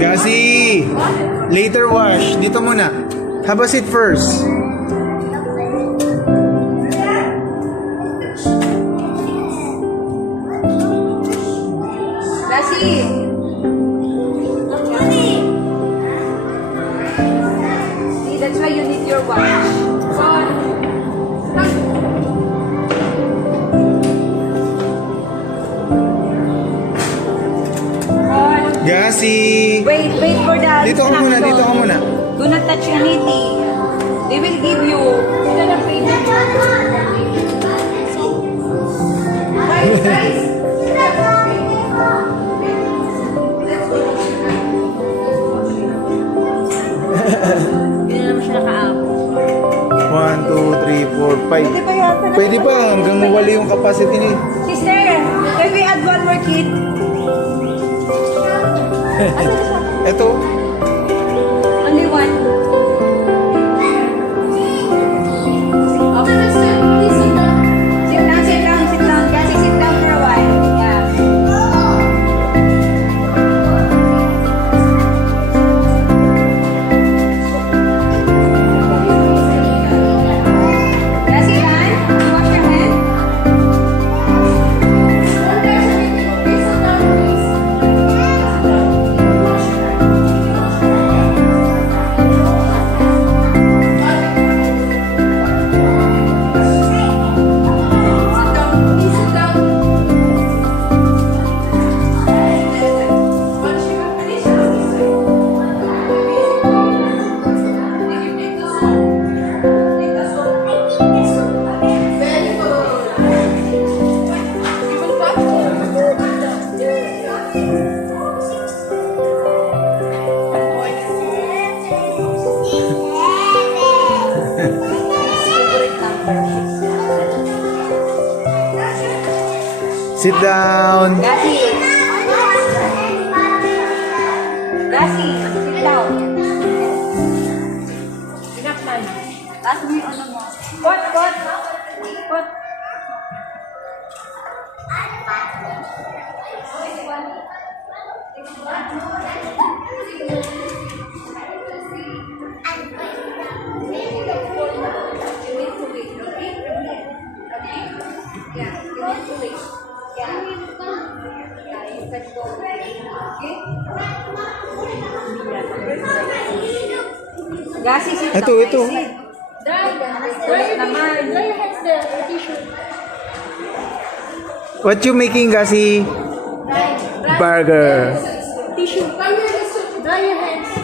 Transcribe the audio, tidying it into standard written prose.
Gasi! Later wash. Dito muna. Have a seat first. Gasi! See, that's why you need your watch. Gasi! Wait for the... Dito ka muna, dito ka muna. Do not touch anything. They will give you... Guys! Hindi na naman siya naka-up. 1, 2, 3, 4, 5. Pwede pa yata na. Pwede pa, hanggang wali yung capacity ni. Sister, can we add one more kid? Ito. Only one. Okay. Sit down. Gasi, sit down for a while. Yeah. Gasi, man, you wash your hand? Sit down. Gasi. Gasi, sit down. Enough time. Taas mo yung ano mo. Pot. Gasi, sit down. Ito. Dry your hands there. Tissue. What you making, Gasi? Burger. Tissue. Dry your hands.